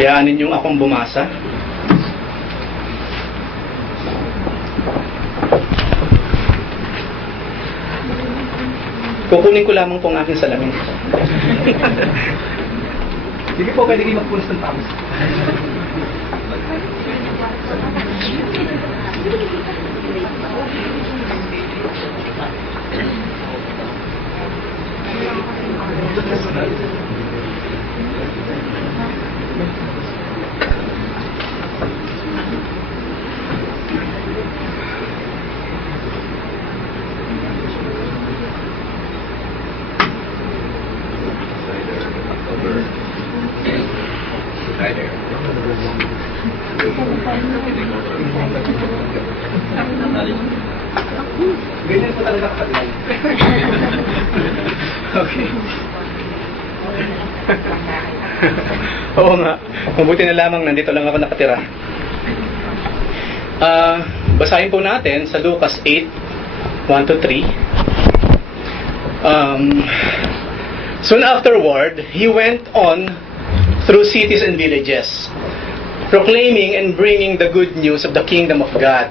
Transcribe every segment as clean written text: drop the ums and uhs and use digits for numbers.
Hayaan ninyong akong bumasa. Kukunin ko lamang po ang aking salamin. Sige po, pwede kayo magpunas ng pawis. Ganyan po talaga kapatid. Okay. Oo nga. Mabuti na lamang nandito lang ako nakatira. Basahin po natin sa Lucas 8:1-3. Soon afterward, he went on through cities and villages, proclaiming and bringing the good news of the kingdom of God.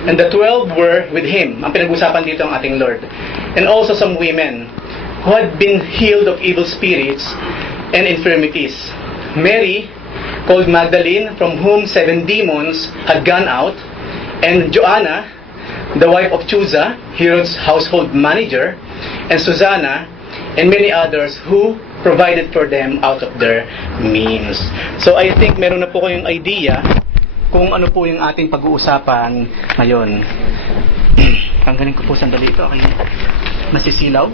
And the 12 were with him. Ang pinag-usapan dito ang ating Lord. And also some women who had been healed of evil spirits and infirmities. Mary, called Magdalene, from whom 7 demons had gone out, and Joanna, the wife of Chuza, Herod's household manager, and Susanna, and many others who provided for them out of their means. So I think meron na po kayong idea kung ano po yung ating pag-uusapan ngayon. Tanggalin ko po sandali ito. Okay. Masisilaw.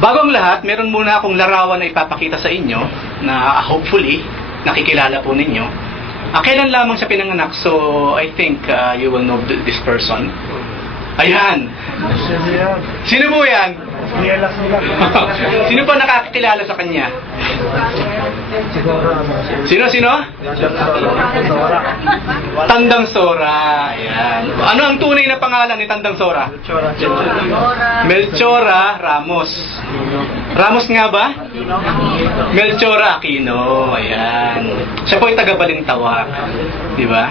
Bago ang lahat, meron muna akong larawan na ipapakita sa inyo na hopefully nakikilala po ninyo. Kailan lamang siya pinanganak, so I think you will know this person. Ayan. Sino po yan? Sino pa nakakilala sa kanya? Sino? Tandang Sora. Ayan. Ano ang tunay na pangalan ni Tandang Sora? Melchora Ramos. Ramos nga ba? Melchora Aquino. Ayan. Siya po ay taga-Balintawak. Di ba?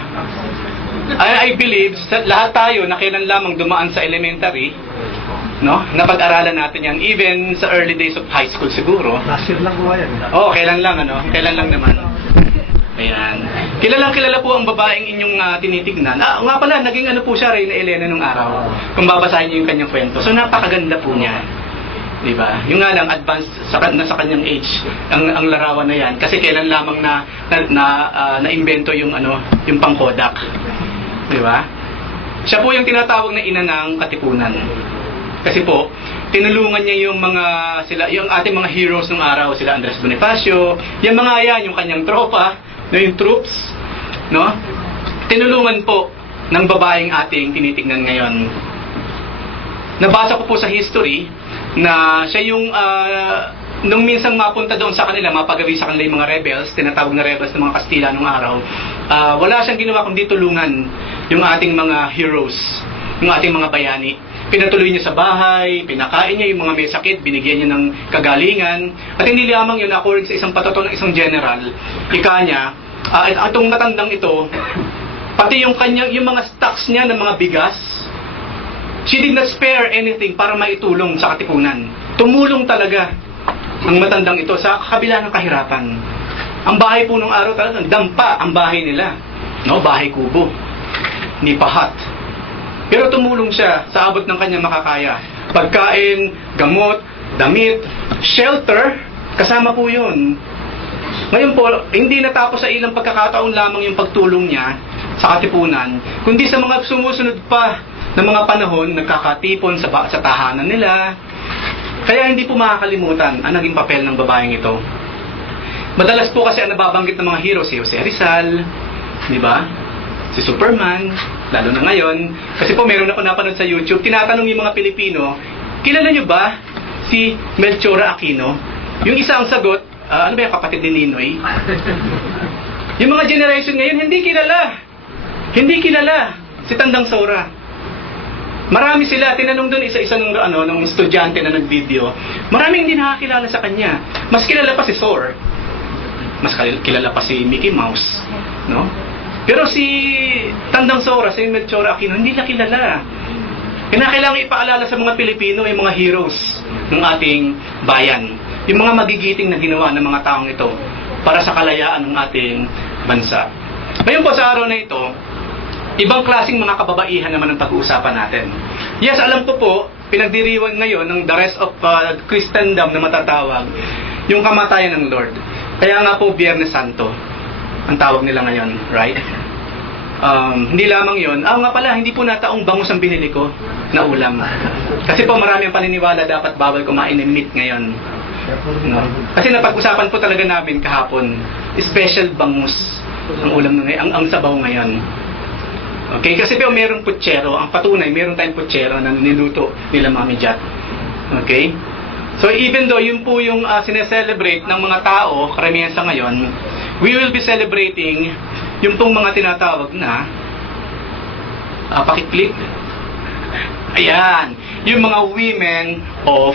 I believe lahat tayo na kailan lamang dumaan sa elementary, no? Napag-aralan natin yan even sa early days of high school siguro. Last year lang po yan. Oo, kailan lang Kailan lang naman. Ayan. Kilala po ang babaeng inyong tinitignan. Nga pala, naging po siya, Reyna Elena nung araw. Kung babasahin niyo yung kanyang kwento. So napakaganda po niya. Di ba? Yung nga lang advanced sa kanyang age ang larawan na yan kasi kailan lamang na invento yung yung pang-Kodak. Di ba? Siya po yung tinatawag na ina ng Katipunan. Kasi po, tinulungan niya yung ating mga heroes ng araw, sila Andres Bonifacio, yung mga yan, yung kanyang tropa, yung troops, no? Tinulungan po ng babaeng ating tinitingnan ngayon. Nabasa ko po sa history na siya yung nung minsang mapunta doon sa kanila, mapagawi sa kanila yung mga rebels, tinatawag na rebels ng mga Kastila nung araw, wala siyang ginawa kundi tulungan yung ating mga heroes, yung ating mga bayani. Pinatuloy niya sa bahay, pinakain niya yung mga may sakit, binigyan niya ng kagalingan. At hindi lamang yun, according sa isang patato ng isang general, ika niya, itong matandang ito, pati yung mga stocks niya ng mga bigas, she did not spare anything para maitulong sa Katipunan. Tumulong talaga ang matandang ito sa kabila ng kahirapan. Ang bahay po nung araw talagang dampa ang bahay nila. No, bahay kubo. Ni pahat. Pero tumulong siya sa abot ng kanyang makakaya. Pagkain, gamot, damit, shelter, kasama po yun. Ngayon po, hindi natapos sa ilang pagkakataon lamang yung pagtulong niya sa Katipunan, kundi sa mga sumusunod pa na mga panahon, nagkakatipon sa tahanan nila. Kaya hindi po makakalimutan ang naging papel ng babaeng ito. Madalas po kasi ang nababanggit ng mga hero, si Jose Rizal, di ba? Si Superman, lalo na ngayon. Kasi po meron ako napanood sa YouTube, tinatanong yung mga Pilipino, kilala nyo ba si Melchora Aquino? Yung isa ang sagot, ano ba yung kapatid ni Ninoy? Yung mga generation ngayon, hindi kilala. Hindi kilala si Tandang Sora. Marami sila, tinanong doon isa-isa nung estudyante na nag-video. Maraming hindi nakakilala sa kanya. Mas kilala pa si Thor. Mas kilala pa si Mickey Mouse. No? Pero si Tandang Sora, si Melchor Aquino, hindi na kilala. Kailangan ipaalala sa mga Pilipino yung mga heroes ng ating bayan. Yung mga magigiting na ginawa ng mga taong ito para sa kalayaan ng ating bansa. Ngayon po sa araw na ito, ibang klaseng mga kababaihan naman ang pag-uusapan natin. Yes, alam ko po, pinagdiriwang ngayon ng the rest of Christendom na matatawag, yung kamatayan ng Lord. Kaya nga po, Biyernes Santo, ang tawag nila ngayon, right? Hindi lamang yun. Nga pala, hindi po nataong bangus ang binili ko na ulam. Kasi po marami ang paniniwala dapat bawal kumain ng meat ngayon. No? Kasi napag-usapan po talaga namin kahapon, special bangus ang ulam na ngayon, ang sabaw ngayon. Okay, kasi po merong putsero, ang patunay, meron tayong putsero na niluto nila Mami Jat. Okay? So even though yun po yung sineselebrate ng mga tao, karamihan sa ngayon, we will be celebrating yung pong mga tinatawag na pakiclick. Ayan, yung mga women of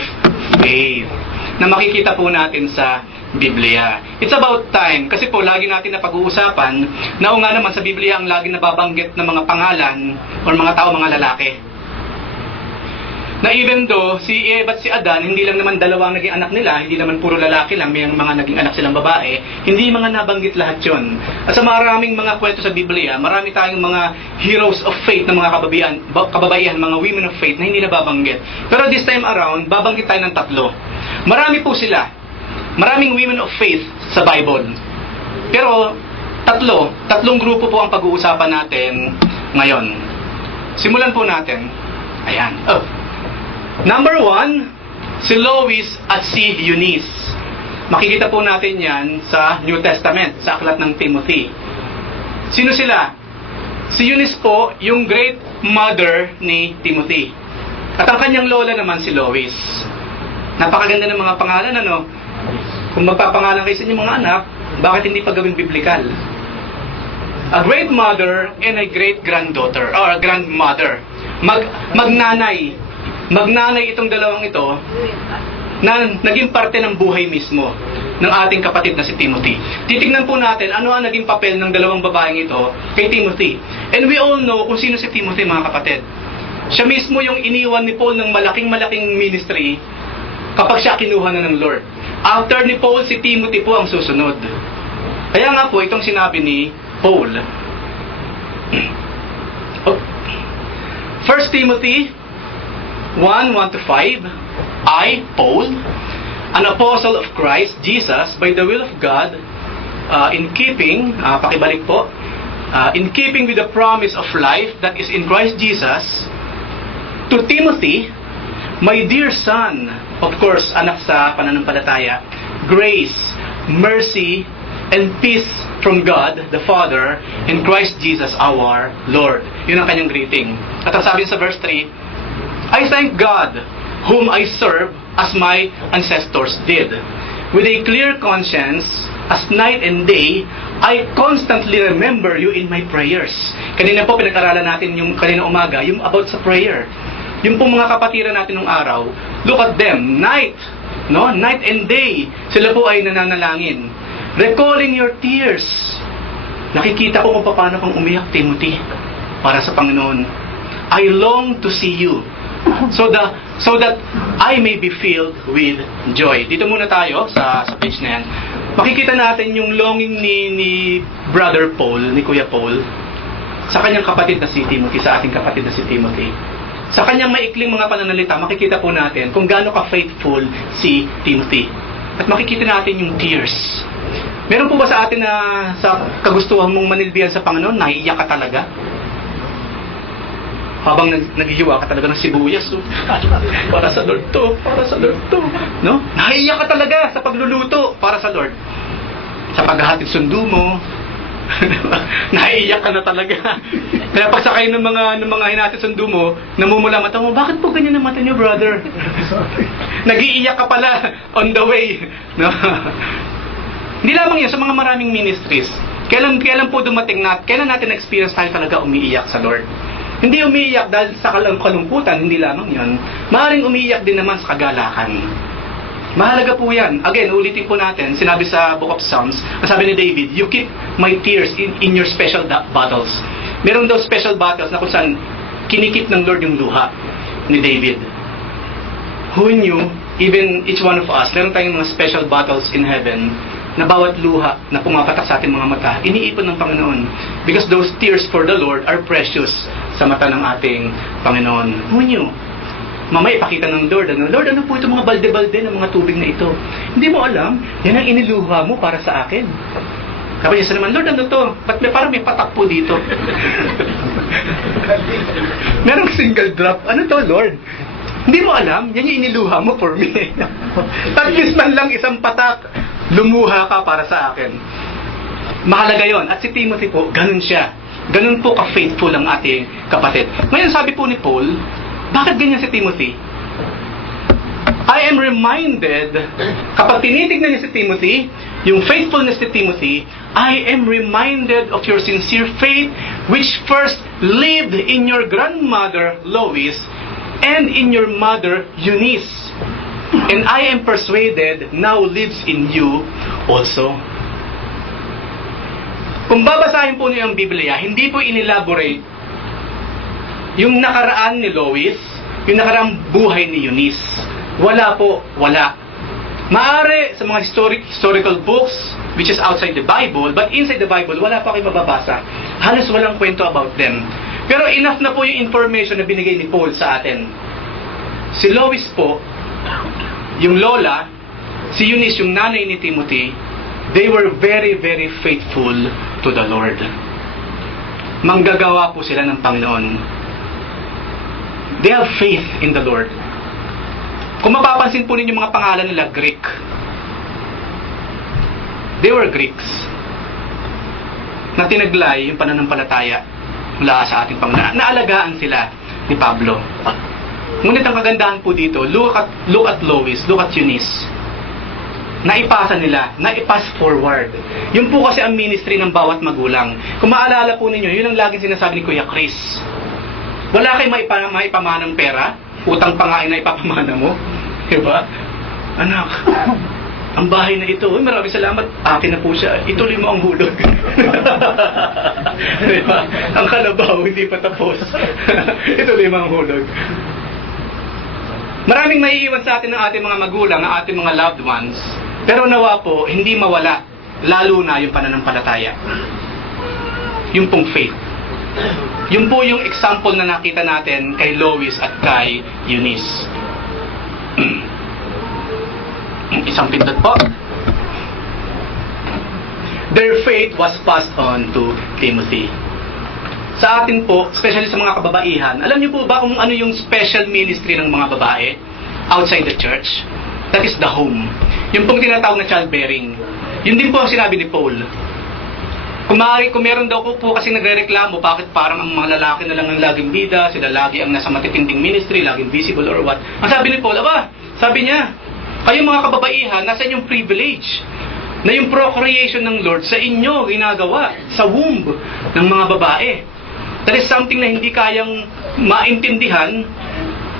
faith na makikita po natin sa Biblia. It's about time. Kasi po, lagi natin na pag-uusapan na nga naman sa Biblia ang lagi nababanggit ng mga pangalan o mga tao, mga lalaki. Na even though si Eva at si Adan, hindi lang naman dalawang naging anak nila, hindi naman puro lalaki lang, may mga naging anak silang babae, hindi mga nabanggit lahat yun. At sa maraming mga kwento sa Biblia, marami tayong mga heroes of faith na mga kababaihan, mga women of faith na hindi nababanggit. Pero this time around, babanggit tayo ng 3. Marami po sila. Maraming women of faith sa Bible. Pero, 3 grupo po ang pag-uusapan natin ngayon. Simulan po natin. Ayan. Number 1, si Lois at si Eunice. Makikita po natin yan sa New Testament, sa aklat ng Timothy. Sino sila? Si Eunice po, yung great mother ni Timothy. At ang kanyang lola naman si Lois. Napakaganda ng mga pangalan, ano? Kung magpapangalan kayo sa inyong mga anak, bakit hindi pa gawing biblikal? A great mother and a great granddaughter, or a grandmother. Magnanay. Magnanay itong dalawang ito na naging parte ng buhay mismo ng ating kapatid na si Timothy. Titignan po natin ano ang naging papel ng dalawang babaeng ito kay Timothy. And we all know kung sino si Timothy, mga kapatid. Siya mismo yung iniwan ni Paul ng malaking-malaking ministry kapag siya kinuha na ng Lord. After ni Paul, si Timothy po ang susunod. Kaya nga po, itong sinabi ni Paul. 1 Timothy 1:1-5. I, Paul, an apostle of Christ Jesus, by the will of God, in keeping, pakibalik po, in keeping with the promise of life that is in Christ Jesus, to Timothy, my dear son, of course, anak sa pananampalataya, grace, mercy, and peace from God, the Father, and Christ Jesus our Lord. Yun ang kanyang greeting. At ang sabi sa verse 3, I thank God, whom I serve as my ancestors did. With a clear conscience, as night and day, I constantly remember you in my prayers. Kanina po pinag-aralan natin yung kanina umaga, yung about sa prayer. Yung pong mga kapatiran natin ng araw, look at them, night and day, sila po ay nananalangin. Recalling your tears. Nakikita ko kung paano kang umiyak, Timothy, para sa Panginoon. I long to see you, so that I may be filled with joy. Dito muna tayo sa page na yan. Makikita natin yung longing ni Brother Paul, ni Kuya Paul, sa kanyang kapatid na si Timothy, sa ating kapatid na si Timothy. Sa kanyang maikling mga pananalita, makikita po natin kung gaano ka-faithful si Timothy. At makikita natin yung tears. Meron po ba sa atin na sa kagustuhan mong manilbihan sa Panginoon, naiiyak ka talaga? Habang naghihiwa ka talaga ng sibuyas, para sa Lord to, para sa Lord to. No? Naiiyak ka talaga sa pagluluto para sa Lord. Sa paghahatid sundo mo, naiiyak ka na talaga. Kaya pagsakay ng mga hinatid sundo mo, namumula mata mo, bakit po ganyan ang mata niyo, brother? Nag-iiyak ka pala on the way. No? Hindi lamang yan, sa mga maraming ministries. Kailan po dumating na, kailan natin experience tayo talaga umiiyak sa Lord? Hindi umiiyak dahil sa kalungkutan, hindi lamang yon. Maaaring umiiyak din naman sa kagalakan. Mahalaga po yan. Again, ulitin po natin, sinabi sa Book of Psalms, sabi ni David, you keep my tears in your special battles. Meron daw special battles na kung saan kinikip ng Lord yung luha ni David. Who knew, even each one of us, meron tayong mga special battles in heaven na bawat luha na pumapatak sa ating mga mata, iniipon ng Panginoon. Because those tears for the Lord are precious sa mata ng ating Panginoon. Who knew? Mamaya ipakita ng Lord, Lord, ano po itong mga balde-balde ng mga tubig na ito? Hindi mo alam, yan ang iniluha mo para sa akin. Sabi niya naman, Lord, ano to? Ba't parang may patak po dito? Merong single drop. Ano to, Lord? Hindi mo alam, yan yung iniluha mo for me. At least man lang isang patak, lumuha ka para sa akin. Mahalaga yon. At si Timothy po, ganun siya. Ganun po ka-faithful ang ating kapatid. Ngayon sabi po ni Paul, bakit ganyan si Timothy? I am reminded, kapag tinitignan niya si Timothy, yung faithfulness ni Timothy, I am reminded of your sincere faith, which first lived in your grandmother Lois and in your mother Eunice. And I am persuaded now lives in you also. Kung babasahin po niyo ang Biblia, hindi po inelaborate yung nakaraan ni Lois, yung nakaraang buhay ni Eunice. Wala po, wala. Maaari sa mga historical books, which is outside the Bible, but inside the Bible, wala pa kayo mababasa. Halos walang kwento about them. Pero enough na po yung information na binigay ni Paul sa atin. Si Lois po, yung lola, si Eunice, yung nanay ni Timothy, they were very, very faithful to the Lord. Manggagawa po sila ng Panginoon. They have faith in the Lord. Kung mapapansin po ninyo mga pangalan nila, Greek. They were Greeks na tinaglay yung pananampalataya mula sa ating Panginoon. Naalagaan sila ni Pablo. Ngunit ang kagandahan po dito, look at Lois, look at Eunice. Naipasa nila, naipass forward. Yun po kasi ang ministry ng bawat magulang. Kung maalala po ninyo, yun ang laging sinasabi ni Kuya Chris. Wala kayo maipamanang pera, utang pa nga ay naipapamana mo. Diba? Anak, ang bahay na ito, maraming salamat, akin na po siya, ituloy mo ang hulog. Diba? Ang kalabaw, hindi pa tapos. Ituloy mo ang hulog. Maraming maiiwan sa atin ng ating mga magulang, ng ating mga loved ones. Pero nawa po, hindi mawala, lalo na yung pananampalataya. Yung pong faith. Yung po yung example na nakita natin kay Lois at kay Eunice. Isang pindot po. Their faith was passed on to Timothy. Sa atin po, especially sa mga kababaihan, alam niyo po ba kung ano yung special ministry ng mga babae outside the church? That is the home. Yung pong tinatawag na childbearing. Yun din po ang sinabi ni Paul. Kung meron daw po kasi nagre-reklamo, bakit parang ang mga lalaki na lang ang laging bida, sila lagi ang nasa matitinding ministry, laging visible or what. Ang sabi ni Paul, sabi niya, kayo mga kababaihan, nasa inyong privilege na yung procreation ng Lord sa inyo ginagawa sa womb ng mga babae. That is something na hindi kayang maintindihan,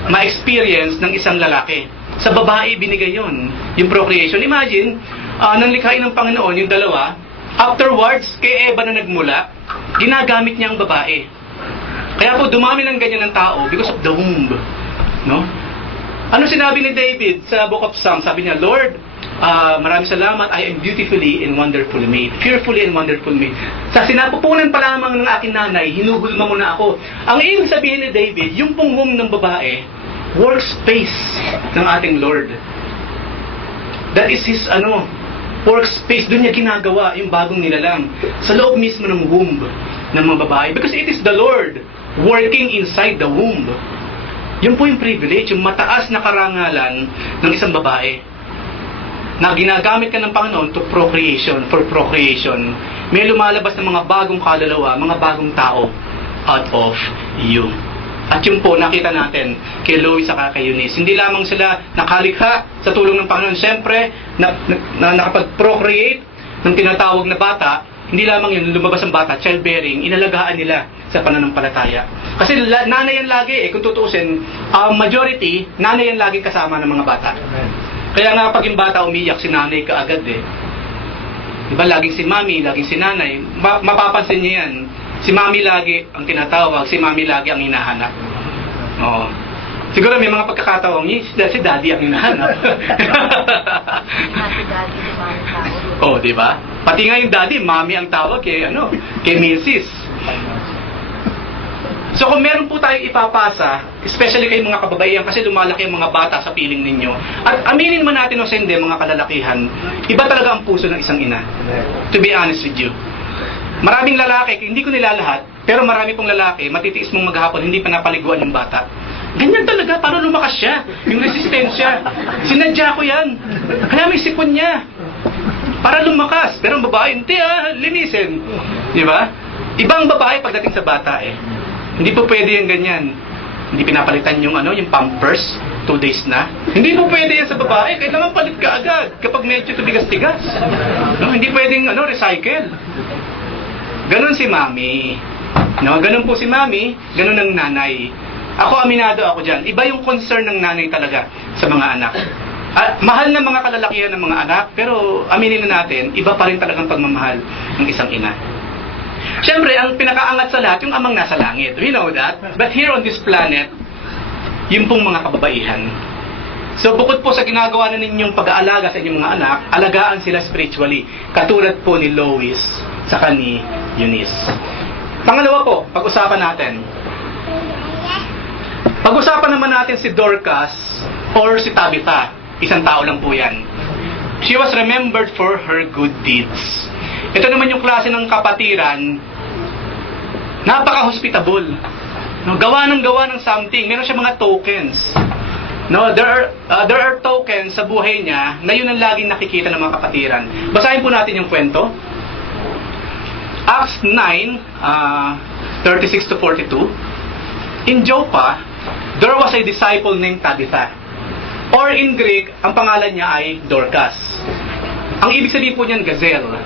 ma-experience ng isang lalaki. Sa babae binigay yon, yung procreation. Imagine, nang likhain ng Panginoon yung dalawa, afterwards, kay Eva na nagmula, ginagamit niya ang babae. Kaya po, dumami ng ganyan ng tao because of the womb. No? Ano sinabi ni David sa Book of Psalms? Sabi niya, Lord, maraming salamat, I am beautifully and wonderfully made. Fearfully and wonderfully made. Sa sinapupunan pa lamang ng aking nanay, hinugulma mo na ako. Ang ibig sabihin ni David, yung pong womb ng babae, workspace ng ating Lord. That is his, workspace. Doon niya ginagawa yung bagong nilalang. Sa loob mismo ng womb ng mga babae. Because it is the Lord working inside the womb. Yun po yung privilege, yung mataas na karangalan ng isang babae. Na ginagamit ka ng Panginoon for procreation. May lumalabas ng mga bagong kaluluwa, mga bagong tao out of you. At yun po, nakita natin kay Lois at kay Eunice. Hindi lamang sila nakalikha sa tulong ng Panginoon. Siyempre, na nakapag-procreate ng tinatawag na bata, hindi lamang yun, lumabas ang bata, childbearing, inalagaan nila sa pananampalataya. Kasi nanay yan lagi kung tutuusin, majority, nanay yan lagi kasama ng mga bata. Kaya nga pag yung bata umiyak, si nanay kaagad Diba, laging si mami, laging si nanay. Mapapansin niyo yan. Si mami lagi ang tinatawag, si mami lagi ang hinahanap. Oo. Siguro may mga pagkakataon, si daddy ang hinahanap. Oh, di ba? Pati nga yung daddy, mami ang tawag kay Mrs. So kung meron po tayong ipapasa, especially kay mga kababaihan, kasi lumalaki ang mga bata sa piling ninyo. At aminin man natin o hindi, mga kalalakihan, iba talaga ang puso ng isang ina. To be honest with you. Maraming lalaki, hindi ko nilalahat, pero marami pong lalaki, matitiis mong maghapon, hindi pa napaliguan yung bata. Ganyan talaga, para lumakas siya. Yung resistensya. Sinadya ko yan. Kaya may sipon niya. Para lumakas. Pero ang babae, hindi linisin. Di ba? Ibang babae pagdating sa bata Hindi po pwede yung ganyan. Hindi pinapalitan yung Pampers, 2 days na. Hindi po pwede yan sa babae. Kailangan palit ka agad kapag medyo tubigas-tigas. No, hindi pwedeng recycle. Ganon si mami. No, ganon po si mami, ganon ang nanay. Ako, aminado ako dyan. Iba yung concern ng nanay talaga sa mga anak. Mahal na mga kalalakihan ng mga anak, pero aminin na natin, iba pa rin talagang pagmamahal ng isang ina. Siyempre, ang pinakaangat sa lahat, yung amang nasa langit. We know that. But here on this planet, yung pong mga kababaihan. So, bukod po sa ginagawa na ninyong pag-aalaga sa inyong mga anak, alagaan sila spiritually. Katulad po ni Lois, saka ni Eunice. Pangalawa po, pag-usapan natin. Pag-usapan naman natin si Dorcas or si Tabitha. Isang tao lang po yan. She was remembered for her good deeds. Ito naman yung klase ng kapatiran, napaka-hospitable. No, gawa ng something. Meron siya mga tokens. No, there are tokens sa buhay niya na yun ang laging nakikita ng mga kapatiran. Basahin po natin yung kwento. Acts 9, 36 to 42. In Joppa, there was a disciple named Tabitha. Or in Greek, ang pangalan niya ay Dorcas. Ang ibig sabihin po niyan, gazelle.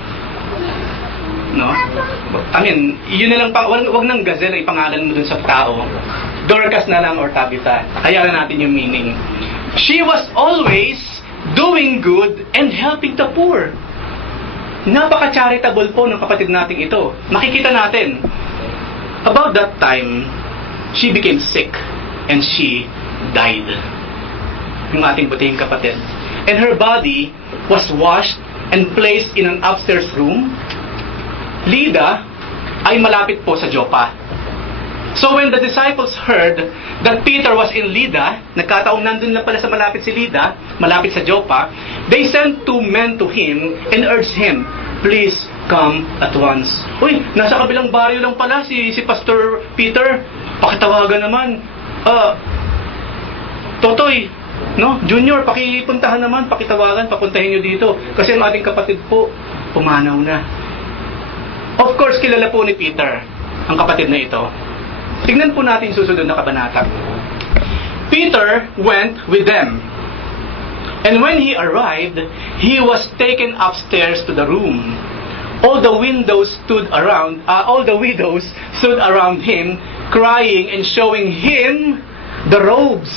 No? I mean, yun na lang, wag nang gazelle ipangalan mo dun sa tao. Dorcas na lang or Tabitha. Kaya na natin yung meaning. She was always doing good and helping the poor. Napaka-charitable po ng kapatid nating ito. Makikita natin. About that time, she became sick and she died. Yung ating butihing kapatid. And her body was washed and placed in an upstairs room. Lydda ay malapit po sa Joppa. So when the disciples heard that Peter was in Lydda, nagkataong nandun lang pala sa malapit si Lydda, malapit sa Joppa, they sent 2 men to him and urged him, please come at once. Uy, nasa kabilang baryo lang pala si Pastor Peter. Pakitawagan naman. Totoy, no? Junior, pakipuntahan naman, pakitawagan, papuntahin nyo dito. Kasi ang ating kapatid po, pumanaw na. Of course, kilala po ni Peter, ang kapatid na ito. Tignan po natin susunod na kabanata. Peter went with them. And when he arrived, he was taken upstairs to the room. All the widows stood around him, crying and showing him the robes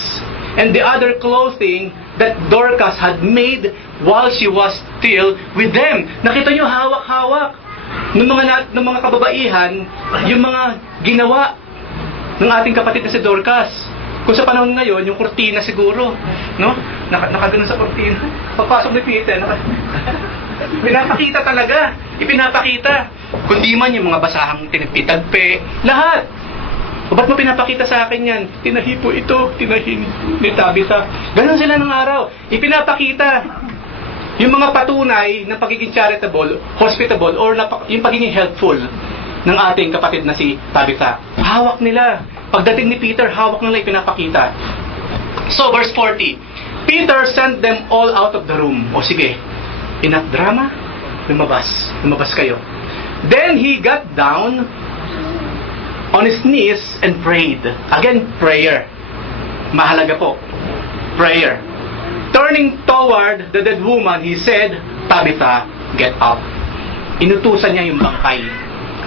and the other clothing that Dorcas had made while she was still with them. Nakita nyo, hawak-hawak ng mga kababaihan yung mga ginawa ng ating kapatid na si Dorcas. Kung sa panahon ngayon, yung kurtina siguro, no? Nakagano sa kurtina. Pagpasok ni Peter, pinapakita talaga. Ipinapakita. Kundi man yung mga basahang tinagpi-tagpi. Lahat. O ba't mo pinapakita sa akin yan? Tinahi po ito. Tinahi ni Tabitha. Ganon sila ng araw. Ipinapakita yung mga patunay ng pagiging charitable, hospitable, or yung pagiging helpful ng ating kapatid na si Tabitha. Hawak nila. Pagdating ni Peter, hawak nila ipinapakita. So, verse 40. Peter sent them all out of the room. O sige, enough drama? Lumabas. Lumabas kayo. Then he got down on his knees and prayed. Again, prayer. Mahalaga po. Prayer. Turning toward the dead woman, he said, Tabitha, get up. inutusan niya yung bangkay.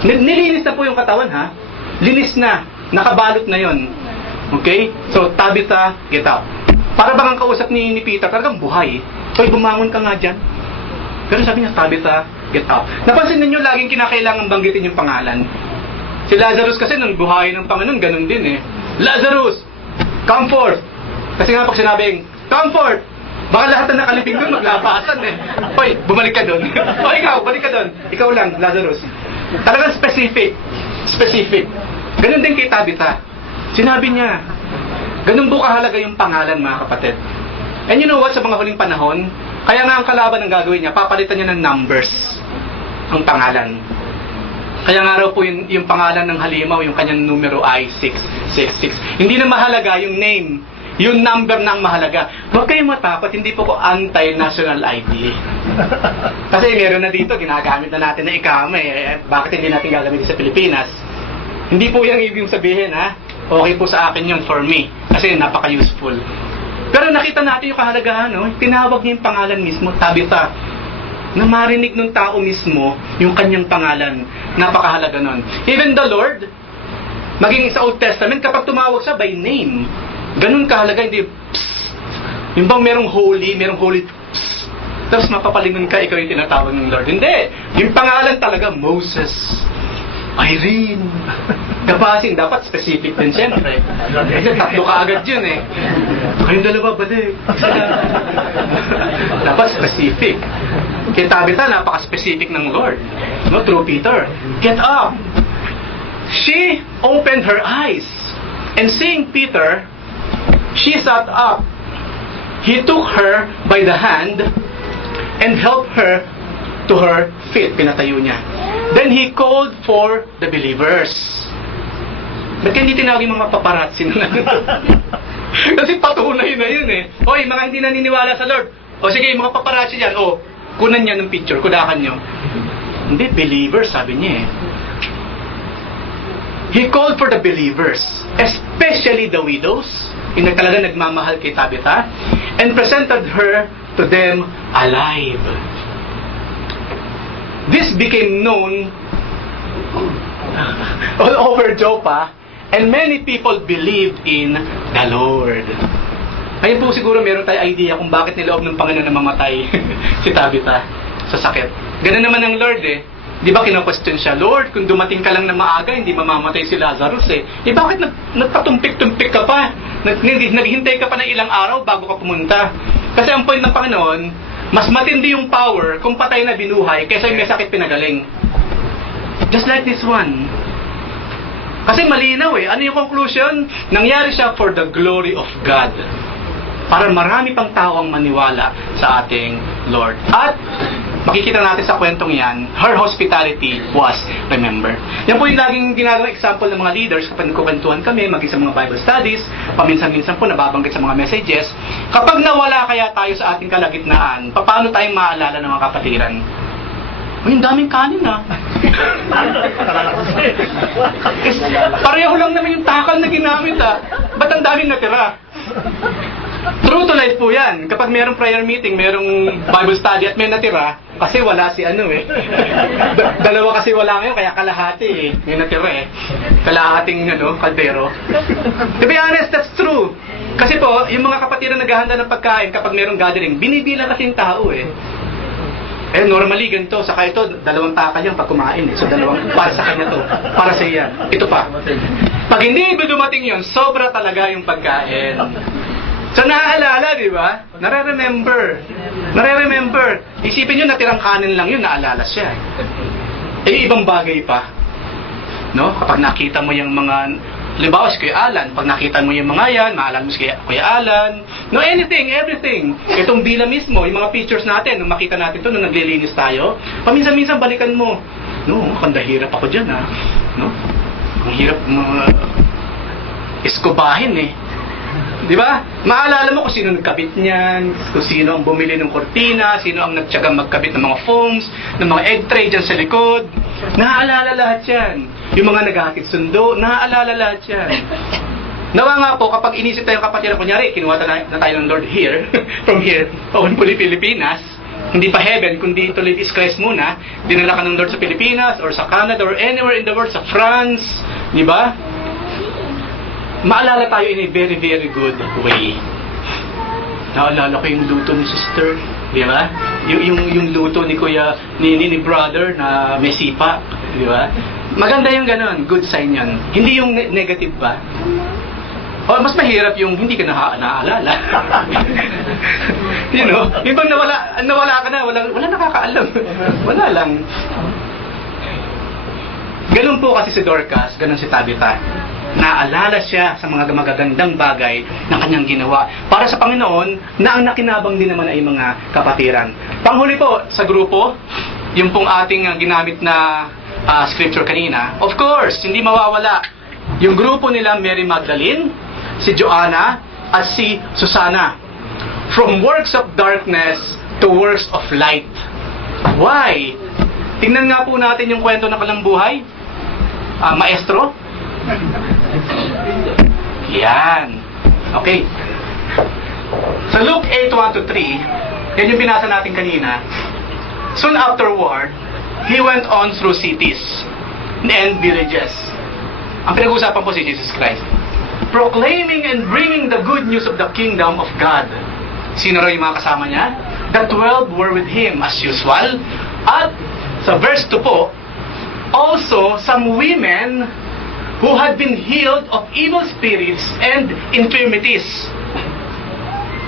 Nilinis na po yung katawan, ha? Linis na. Nakabalot na yon. Okay? So, Tabitha, get up. Para bang ang kausap ni Peter, talagang buhay. So, bumangon ka nga dyan. Pero sabi niya, Tabitha, get up. Napansin ninyo, laging kinakailangan banggitin yung pangalan. Si Lazarus kasi nung buhay ng Panginoon, ganun din eh. Lazarus, come forth. Kasi nga pag sinabing, come forth, baka lahat na nakalibing doon, maglapasan eh. Hoy, bumalik ka doon. O ikaw, balik ka doon. Ikaw lang, Lazarus. Talagang specific. Specific. Ganun din kay Tabitha. Sinabi niya, ganun po kahalaga yung pangalan, mga kapatid. And you know what, sa mga huling panahon, kaya nga ang kalaban ang gagawin niya, papalitan niya ng numbers ang pangalan. Kaya nga raw po yung pangalan ng halimaw, yung kanyang numero ay 666. Hindi na mahalaga yung name, yung number na ang mahalaga. Huwag kayong matakot, hindi po ko anti-national ID. Kasi meron na dito, ginagamit na natin na ikama eh. Bakit hindi natin gagamitin sa Pilipinas? Hindi po yung ibig sabihin, ha? Okay po sa akin yun, for me. Kasi napaka-useful. Pero nakita natin yung kahalagahan, no? Tinawag niya yung pangalan mismo, Tabitha. Na marinig ng tao mismo yung kanyang pangalan. Napakahalaga nun. Even the Lord, maging sa Old Testament, kapag tumawag siya by name, ganun kahalaga, hindi, psst. Yung bang merong holy, psst. Tapos mapapalingon ka, ikaw yung tinatawag ng Lord. Hindi. Yung pangalan talaga, Moses, Irene, Gabasin, dapat specific din siyempre. Tatlo ka agad yun eh. Kayong dalawa, balik. Dapat specific. Kaya Tabitha, napaka-specific ng Lord. No, through Peter. Get up! She opened her eyes. And seeing Peter, she sat up. He took her by the hand and helped her to her feet. Pinatayo niya. Then he called for the believers. Ba't hindi tinawag yung mga paparazzi na Kasi patunay na yun eh. Hoy, mga hindi naniniwala sa Lord. O sige, mga paparazzi dyan. O, kunan niya ng picture, kudakan niyo. Hindi, believers, sabi niya eh. He called for the believers, especially the widows, yung talaga nagmamahal kay Tabitha, and presented her to them alive. This became known all over Joppa, and many people believed in the Lord. Ngayon po siguro meron tayong idea kung bakit niloob ng Panginoon na mamatay si Tabitha sa sakit. Ganun naman ang Lord eh. Di ba kino-question siya, Lord, kung dumating ka lang na maaga, hindi mamamatay si Lazarus eh. Bakit nagpatumpik-tumpik ka pa? Naghintay ka pa ng ilang araw bago ka pumunta? Kasi ang point ng Panginoon, mas matindi yung power kung patay na binuhay kaysa yung may sakit pinagaling. Just like this one. Kasi malinaw eh. Ano yung conclusion? Nangyari siya for the glory of God. Para marami pang tao ang maniwala sa ating Lord. At makikita natin sa kwentong yan, her hospitality was remembered. Yan po yung laging ginagawang example ng mga leaders kapag nagkukwentuhan kami, maging sa mga Bible studies, paminsan-minsan po nababanggit sa mga messages. Kapag nawala kaya tayo sa ating kalagitnaan, paano tayong maalala ng mga kapatiran? Uy, ang daming kanin ah. Pareho lang naman yung takal na ginamit ah. Ba't ang daming natira? True to life po yan. Kapag mayroong prayer meeting, mayroong Bible study at may natira, kasi wala si ano eh. Dalawa kasi wala ngayon, kaya kalahati eh. May natira eh. Kalahating kaldero. To be honest, that's true. Kasi po, yung mga kapatiran naghahanda ng pagkain kapag mayroong gathering, binibilang kasi yung tao eh. Eh, normally, ganito, saka ito, 2 takal yan pag kumain eh. So, 2, para sa kanya to. Para sa iyan. Ito pa. Pag hindi dumating yun, sobra talaga yung pagkain. So, naaalala, di ba? Nare-remember. Isipin nyo, natirang kanin lang yun, naalala siya. Eh, ibang bagay pa. No? Kapag nakita mo yung mga, halimbawa si Kuya Alan, pag nakita mo yung mga yan, maalala mo si Kuya Alan, no, anything, everything. Itong bila mismo, yung mga pictures natin, nung makita natin to, nung naglilinis tayo, paminsan-minsan balikan mo. No, kandahirap ako dyan, ha? No? Ang hirap escobahin eh. Di ba? Maalala mo kung sino nagkabit niyan, kung sino ang bumili ng kortina, sino ang nagtyagang magkabit ng mga foams, ng mga egg tray dyan sa likod. Naaalala lahat yan. Yung mga naghahatid sundo, naaalala lahat yan. Nawa nga po, kapag inisip tayong kapatiran, kunyari, kinuha na tayo ng Lord here, from here, Pilipinas, Hindi pa heaven, kundi to live is Christ muna. Dinala ka ng Lord sa Pilipinas, or sa Canada, or anywhere in the world, sa France, di ba? Maalala tayo in a very, very good way. Naalala ko yung luto ni sister, di ba? Yung luto ni kuya, ni brother na may sipa, di ba? Maganda yung ganon, good sign yun. Hindi yung negative ba? O mas mahirap yung hindi ka naaalala. You know, yung bang nawala ka na, wala nakakaalam. Wala lang. Ganun po kasi si Dorcas, ganun si Tabitha. Naalala siya sa mga magagandang bagay na kanyang ginawa para sa Panginoon na ang nakinabang din naman ay mga kapatiran. Panghuli po sa grupo, yung pong ating ginamit na scripture kanina, of course, hindi mawawala yung grupo nila Mary Magdalene, si Joanna, at si Susana. From works of darkness to works of light. Why? Tingnan nga po natin yung kwento ng kanilang buhay. Maestro? Yan. Okay. Sa Luke 8:1-3, yan yung binasa natin kanina. Soon afterward, he went on through cities and villages. Ang pinag-uusapan po si Jesus Christ. Proclaiming and bringing the good news of the kingdom of God. Sino raw yung mga kasama niya? The 12 were with him as usual. At sa verse 2 po, also some women who had been healed of evil spirits and infirmities.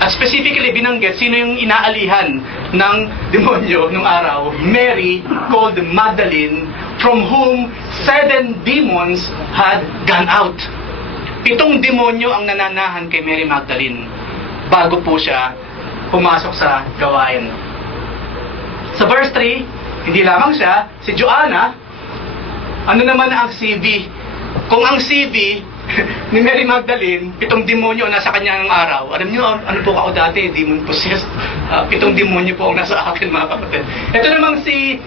At specifically binanggit, sino yung inaalihan ng demonyo nung araw? Mary, called Magdalene, from whom 7 demons had gone out. Itong demonyo ang nananahan kay Mary Magdalene bago po siya pumasok sa gawain. Sa verse 3, hindi lamang siya, si Joanna, ano naman ang CV? Kung ang CV ni Mary Magdalene, 7 demonyo nasa kanya ng araw. Alam niyo, ano po ako dati? Demon possessed. 7 demonyo po ang nasa akin, mga kapatid. Ito namang si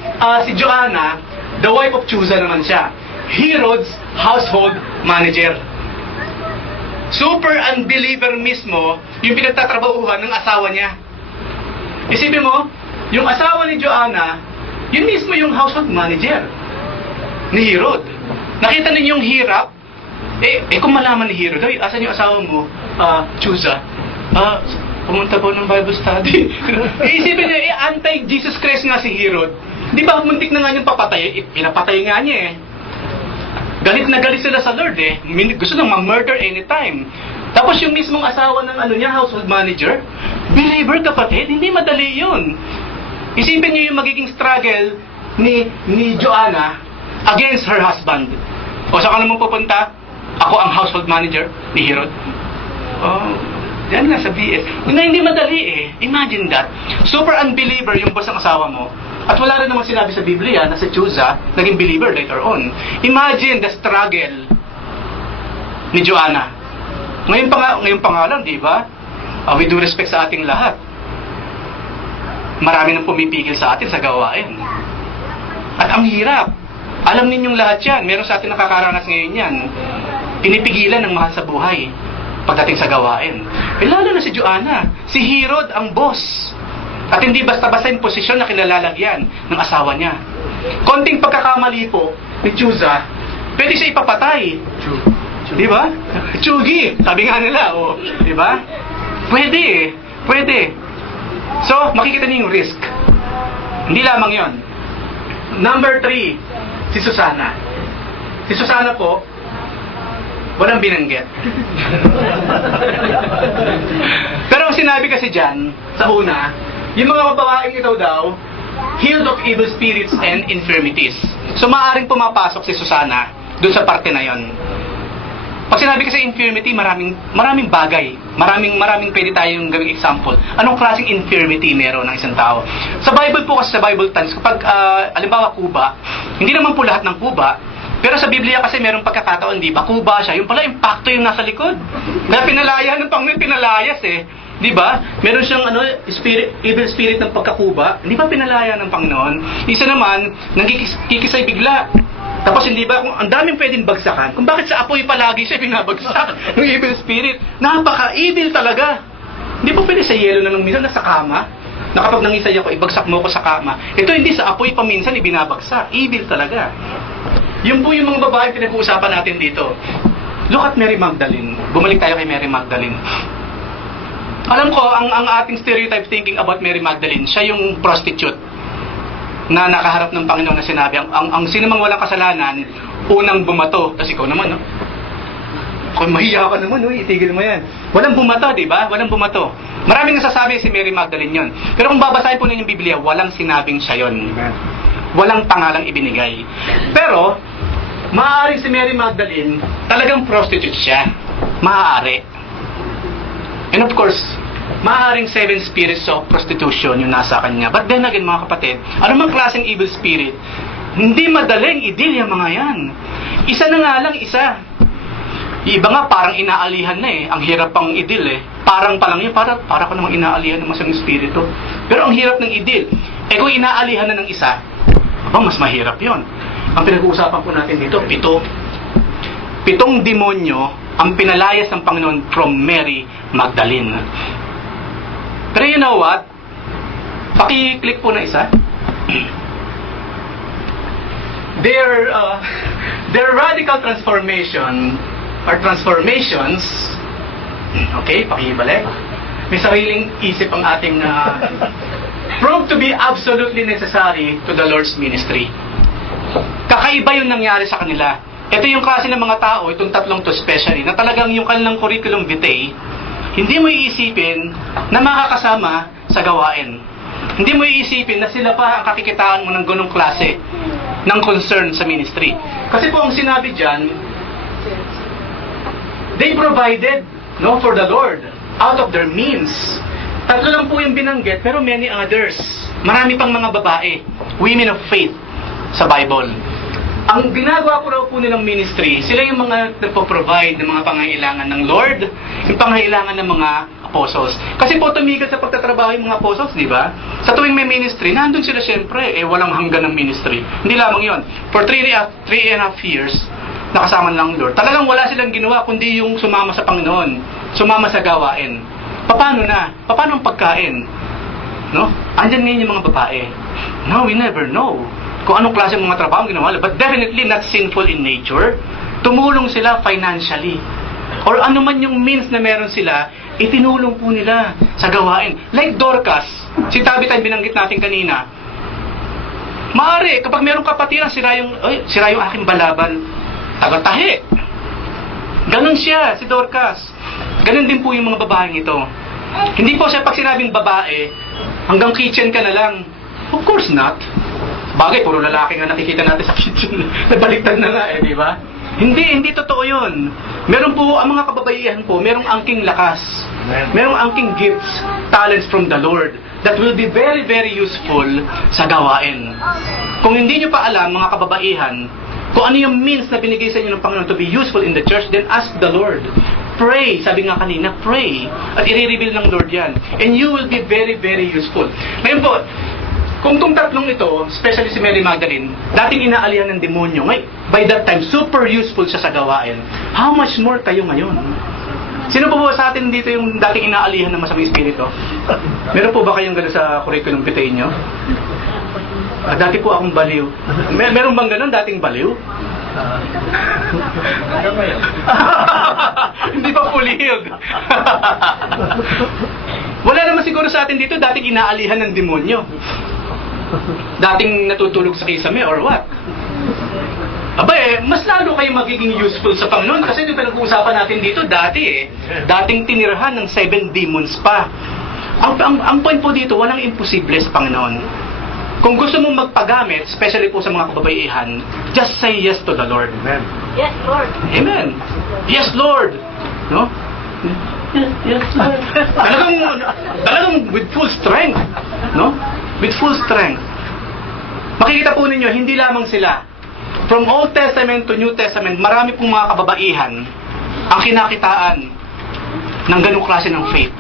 Joanna, the wife of Chuza naman siya. Herod's household manager. Super unbeliever mismo yung pinagtatrabahuhan ng asawa niya. Isipin mo, yung asawa ni Joanna, yun mismo yung household manager ni Herod. Nakita ninyo yung hirap? Kung malaman ni Herod, ay, asan yung asawa mo? Chuza. Pumunta po ng Bible study. Isipin niya, anti-Jesus Christ nga si Herod. Di ba, muntik na nga niyang papatay? Pinapatay nga niya Galit na galit sila sa Lord Gusto nang ma-murder anytime. Tapos yung mismong asawa ng household manager, believer kapatid, hindi madali yun. Isipin niyo yung magiging struggle ni Joanna against her husband. O saan ka naman pupunta? Ako ang household manager ni Herod. Yan nga sa BS. Hindi madali Imagine that. Super unbeliever yung boss ng asawa mo. At wala rin naman sinabi sa Biblia na si Chuza naging believer later on. Imagine the struggle ni Joanna. Ngayon pa nga lang, di ba? With due respect sa ating lahat. Marami nang pumipigil sa atin sa gawain. At ang hirap. Alam ninyong lahat yan. Meron sa atin nakakaranas ngayon yan. Pinipigilan ng mahal sa buhay pagdating sa gawain. Lalo na si Joanna. Si Herod ang boss. At hindi basta-basta yung posisyon na kinalalagyan ng asawa niya. Konting pagkakamali po ni Chuza, pwede siya ipapatay. Di ba? Chugi, sabi nga nila. Di ba? Pwede. So, makikita niyo yung risk. Hindi lamang yon. Number 3, si Susana. Si Susana po, walang binanggit. Pero ang sinabi kasi dyan, sa una, yung mga babaeng ito daw, healed of evil spirits and infirmities. So maaaring pumapasok si Susana doon sa parte na yon. Pag sinabi kasi infirmity, maraming bagay. Maraming pwede tayong gawing example. Anong klaseng infirmity meron ng isang tao? Sa Bible po kasi, sa Bible times, kapag, alimbawa, kuba, hindi naman po lahat ng kuba, pero sa Biblia kasi merong pagkakataon, di ba? Kuba siya. Yung pala, impacto yung nasa likod. Kaya pinalaya ng Panginoon, pinalayas Di ba? Meron siyang evil spirit ng pagkakuba. Hindi ba pinalaya ng Panginoon? Isa naman, nangkikisay bigla. Tapos hindi ba, kung ang daming pwedeng bagsakan, kung bakit sa apoy palagi siya binabagsak ng evil spirit. Napaka-evil talaga. Hindi ba pwede sa yelo na lang minsan, nasa kama, na kapag nangisay ako, ibagsak mo ko sa kama. Ito hindi sa apoy paminsan ibinabagsak. Evil talaga. Yun po yung mga babae pinag-uusapan natin dito. Look at Mary Magdalene. Bumalik tayo kay Mary Magdalene. Alam ko, ang ating stereotype thinking about Mary Magdalene, siya yung prostitute na nakaharap ng Panginoon na sinabi, ang sinumang walang kasalanan, unang bumato. Kasi ikaw naman, no? Kung mahiya ka naman, no? Itigil mo yan. Walang bumato, di ba? Walang bumato. Maraming nasasabi si Mary Magdalene yun. Pero kung babasahin po ninyo yung Biblia, walang sinabing siya yun. Walang pangalang ibinigay. Pero, maaaring si Mary Magdalene, talagang prostitute siya. Maaari. And of course, maaaring 7 spirits of prostitution yung nasa kanya. But then again, mga kapatid, anumang klaseng evil spirit, hindi madaling idil yung mga yan. Isa na nga lang, isa. Iba nga, parang inaalihan na eh. Ang hirap pang idil eh. Parang pa lang yun, para ko namang inaalihan ng masamang spirito. Pero ang hirap ng idil. Eh kung inaalihan na ng isa, mas mahirap yon. Ang pinag-uusapan po natin dito, 7 demonyo ang pinalayas ng Panginoon from Mary Magdalene. Pero you know what? Paki-click po na isa. Their radical transformation or transformations, okay, pakibalik. May sariling isip ang ating proved to be absolutely necessary to the Lord's ministry. Kakaiba yung nangyari sa kanila. Ito yung klase ng mga tao, itong tatlong to especially, na talagang yung kanilang curriculum vitae, hindi mo iisipin na makakasama sa gawain. Hindi mo iisipin na sila pa ang kakikitaan mo ng ganong klase ng concern sa ministry. Kasi po ang sinabi dyan, they provided for the Lord out of their means. Tatlo lang po yung binanggit, pero many others. Marami pang mga babae, women of faith sa Bible. Ang ginagawa po raw po nilang ministry, sila yung mga nagpo-provide ng mga pangangailangan ng Lord, yung pangangailangan ng mga apostles. Kasi po tumigil sa pagtatrabaho yung mga apostles, di ba? Sa tuwing may ministry, nandun sila siyempre, walang hanggan ng ministry. Hindi lamang yon. For 3.5 years, nakasama lang ng Lord. Talagang wala silang ginawa, kundi yung sumama sa Panginoon, sumama sa gawain. Paano na? Paano ang pagkain? No? Andyan ngayon yung mga babae. No, we never know kung anong klase mga trabaho ang ginawa, but definitely not sinful in nature. Tumulong sila financially. Or ano man yung means na meron sila, itinulong po nila sa gawain. Like Dorcas, si Tabitha binanggit natin kanina. Maaari, kapag merong kapatiran, sira yung aking balaban, taga-tahi. Ganon siya, si Dorcas. Ganon din po yung mga babaeng ito. Hindi po siya pag sinabing babae, hanggang kitchen ka na lang. Of course not. Bagay, puro lalaki nga nakikita natin sa kitchen. Nabaliktad na nga di ba? Hindi totoo yun. Meron po, ang mga kababaihan po, merong angking lakas. Merong angking gifts, talents from the Lord that will be very, very useful sa gawain. Kung hindi nyo pa alam, mga kababaihan, kung ano yung means na binigay sa inyo ng Panginoon to be useful in the church, then ask the Lord. Pray, sabi nga kanina, pray. At i-reveal ng Lord yan. And you will be very, very useful. Ngayon po, kung itong tatlong ito, especially si Mary Magdalene, dating inaalihan ng demonyo, by that time, super useful siya sa gawain. How much more kayo ngayon? Sino po ba sa atin dito yung dating inaalihan ng masamang espiritu? Meron po ba kayong gano'n sa curriculum vitae nyo? Dati po akong baliw. Meron bang gano'n dating baliw? Hindi pa pulihog. Wala naman siguro sa atin dito dating inaalihan ng demonyo. Dating natutulog sa kisame or what? Mas lalo kayo magiging useful sa Panginoon kasi yung pinag-uusapan natin dito dating tinirahan ng 7 demons pa. Ang point po dito, walang imposible sa Panginoon. Kung gusto mong magpagamit, especially po sa mga kababaihan, just say yes to the Lord. Amen. Yes, Lord. Amen. Yes, Lord. No? Yes, Lord. Talagang with full strength. No? With full strength. Makikita po ninyo, hindi lamang sila. From Old Testament to New Testament, marami pong mga kababaihan ang kinakitaan ng ganung klase ng faith.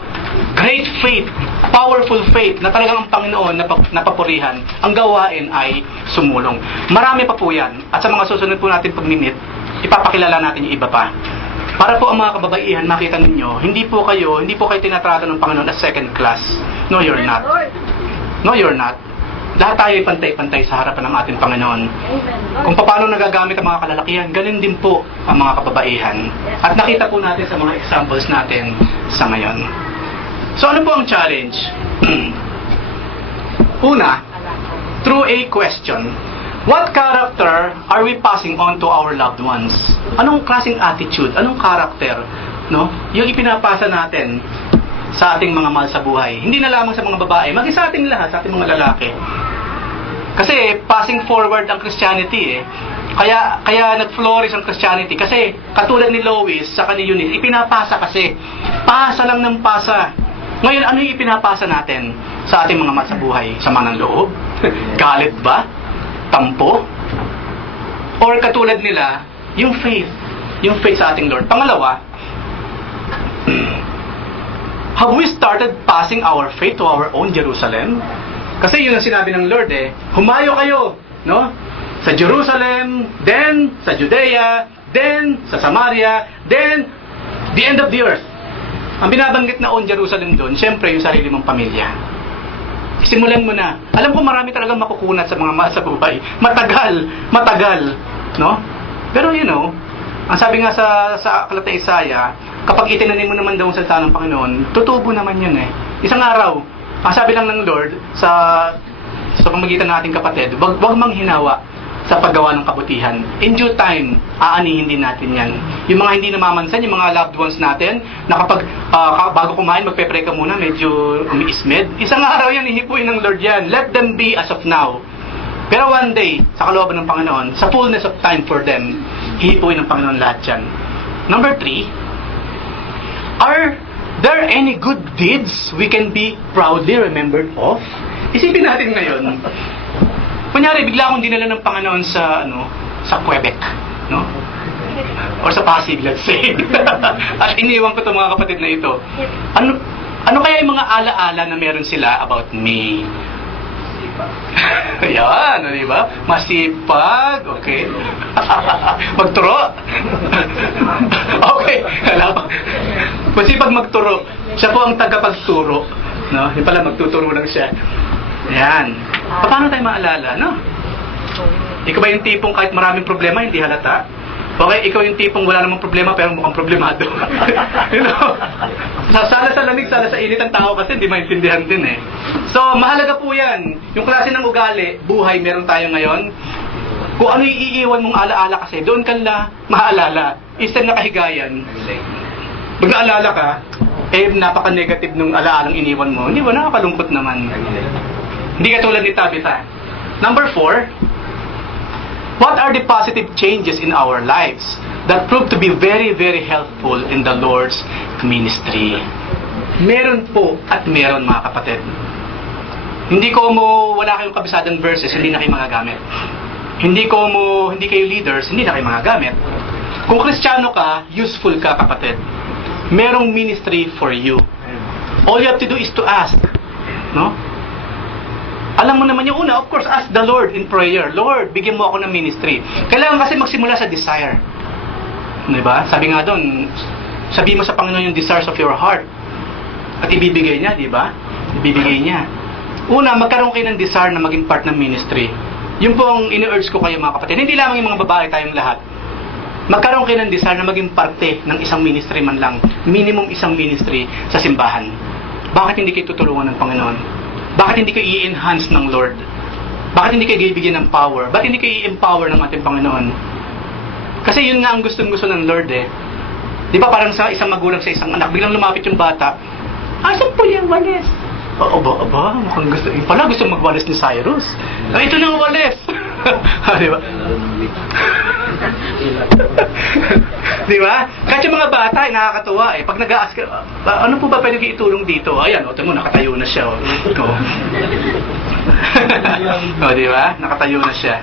Great faith, powerful faith, na talagang ang Panginoon napapurihan, ang gawain ay sumulong. Marami pa po yan. At sa mga susunod po natin pag-minute, ipapakilala natin yung iba pa. Para po ang mga kababaihan, makita ninyo, hindi po kayo tinatrato ng Panginoon as second class. No, you're not. No, you're not. Lahat tayo ay pantay-pantay sa harapan ng ating Panginoon. Kung paano nagagamit ang mga kalalakihan, ganun din po ang mga kababaihan. At nakita po natin sa mga examples natin sa ngayon. So ano po ang challenge? Una, through a question, what character are we passing on to our loved ones? Anong klaseng attitude, anong character, no? Yung ipinapasa natin sa ating mga mahal sa buhay. Hindi na lamang sa mga babae, maging sa ating lahat, sa ating mga lalaki. Kasi passing forward ang Christianity eh. Kaya nag-flourish ang Christianity. Kasi katulad ni Lois sa ni Eunice, ipinapasa kasi. Pasa lang ng pasa. Ngayon, ano yung ipinapasa natin sa ating mga mahal sa buhay? Sama ng loob? Galit ba? Tampo? Or katulad nila, yung faith. Yung faith sa ating Lord. Pangalawa, have we started passing our faith to our own Jerusalem? Kasi yun ang sinabi ng Lord eh, humayo kayo, no? Sa Jerusalem, then sa Judea, then sa Samaria, then the end of the earth. Ang binabanggit na own Jerusalem doon, syempre yung sarili mong pamilya. Simulan mo na. Alam ko marami talagang makukunat sa mga mahal sa buhay. Matagal, no? Pero you know, ang sabi nga sa aklat ng Isaiah, kapag itinanim mo naman daw ang salita ng Panginoon, tutubo naman yun eh. Isang araw, ang sabi lang ng Lord sa pamagitan nating kapatid, wag manghinawa sa paggawa ng kabutihan. In due time, aanihin din natin yan. Yung mga hindi namamansan, yung mga loved ones natin, na kapag bago kumain, magpe-pray ka muna, medyo umiismed. Isang araw yan, ihipuin ng Lord yan. Let them be as of now. Pero one day, sa kalooban ng Panginoon, sa fullness of time for them, hihipuin ng Panginoon lahat yan. Number 3, are there any good deeds we can be proudly remembered of? Isipin natin ngayon. Kunyari, bigla akong dinala ng Panginoon sa Quebec, no? Or sa Pasig, let's say. At iniwan ko itong mga kapatid na ito. Ano kaya yung mga alaala na meron sila about me? Yan, di ba? Masipag, okay. Magturo. Okay, masipag magturo. Siya po ang tagapagturo, no? Yung pala magtuturo lang siya. Yan. Paano tayo maalala, no? Ikaw ba yung tipong kahit maraming problema, hindi halata? Okay, ikaw yung tipong wala namang problema pero mukhang problemado. You know? Sala sa lamig, sala sa init ang tao kasi hindi maintindihan din eh. So, mahalaga po yan. Yung klase ng ugali, buhay, meron tayo ngayon. Kung ano yung iiwan mong alaala kasi, doon ka na maalala. Instead na kahigayan. Pag naalala ka, napaka-negative nung alaalang iniwan mo. Hindi ba? Nakakalungkot naman. Hindi katulad ni Tabitha. Number 4, what are the positive changes in our lives that prove to be very, very helpful in the Lord's ministry? Meron po at meron, mga kapatid. Hindi wala kayong kabisadang verses, hindi na kayo magagamit. Hindi kayo leaders, hindi na kayo magagamit. Kung Kristiyano ka, useful ka, kapatid. Merong ministry for you. All you have to do is to ask. No? Alam mo naman yung una, of course, ask the Lord in prayer. Lord, bigyan mo ako ng ministry. Kailangan kasi magsimula sa desire. Diba? Sabi nga doon, sabi mo sa Panginoon yung desires of your heart. At ibibigay niya, diba? Ibibigay niya. Una, magkaroon kayo ng desire na maging part ng ministry. Yun po ang ini-urge ko kayo, mga kapatid. Hindi lamang yung mga babae, tayong lahat. Magkaroon kayo ng desire na maging parte ng isang ministry man lang. Minimum isang ministry sa simbahan. Bakit hindi kayo tutulungan ng Panginoon? Bakit hindi kayo i-enhance ng Lord? Bakit hindi kayo ibigyan ng power? Bakit hindi kayo i-empower ng ating Panginoon? Kasi yun nga ang gustong-gusto ng Lord eh. Di ba parang sa isang magulang sa isang anak, biglang lumapit yung bata, asan po yung walis? Aba, mukhang gusto. Pala gusto magwalis ni Cyrus. Ito na ang walis. Di ba? Di ba? Kahit yung mga bata, nakakatuwa eh. Pag nag-a-ask ka, ano po ba pwede itulong dito? Ayan, o, mo, nakatayo na siya. O, di ba? Nakatayo na siya.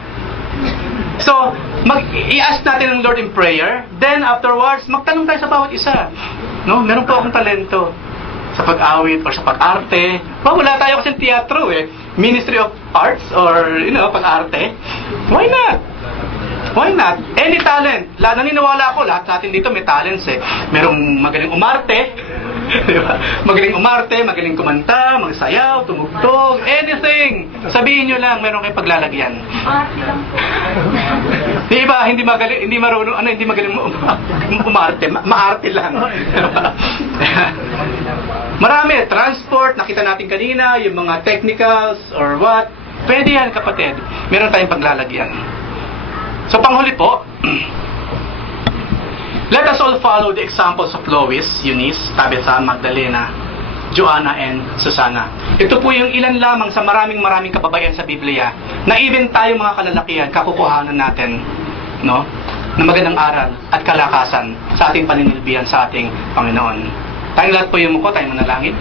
So, i-ask natin ng Lord in prayer, then afterwards, magtanong tayo sa bawat isa. No? Meron po akong talento sa pag-awit or sa pag-arte. Wala tayo kasi teatro eh. Ministry of Arts or, pag-arte. Why not? Why not? Any talent. Naniniwala ako, lahat natin dito may talents eh. Merong magaling umarte, Di ba? Magaling umarte, magaling kumanta, magsayaw, tumugtog, anything. Sabihin nyo lang, meron kayong paglalagyan. Di ba? Hindi magaling, hindi marunong, hindi magaling umarte, maarte lang. Marami, transport, nakita natin kanina, yung mga technicals or what. Pwede yan, kapatid. Meron tayong paglalagyan. So, panghuli po, let us all follow the examples of Lois, Eunice, Tabitha, Magdalena, Joanna, and Susana. Ito po yung ilan lamang sa maraming kababayan sa Biblia na even tayo mga kalalakihan, kakukuhanan natin, no, na magandang aral at kalakasan sa ating paninilbihan sa ating Panginoon. Tayong lahat po yung muko, tayong manalangin.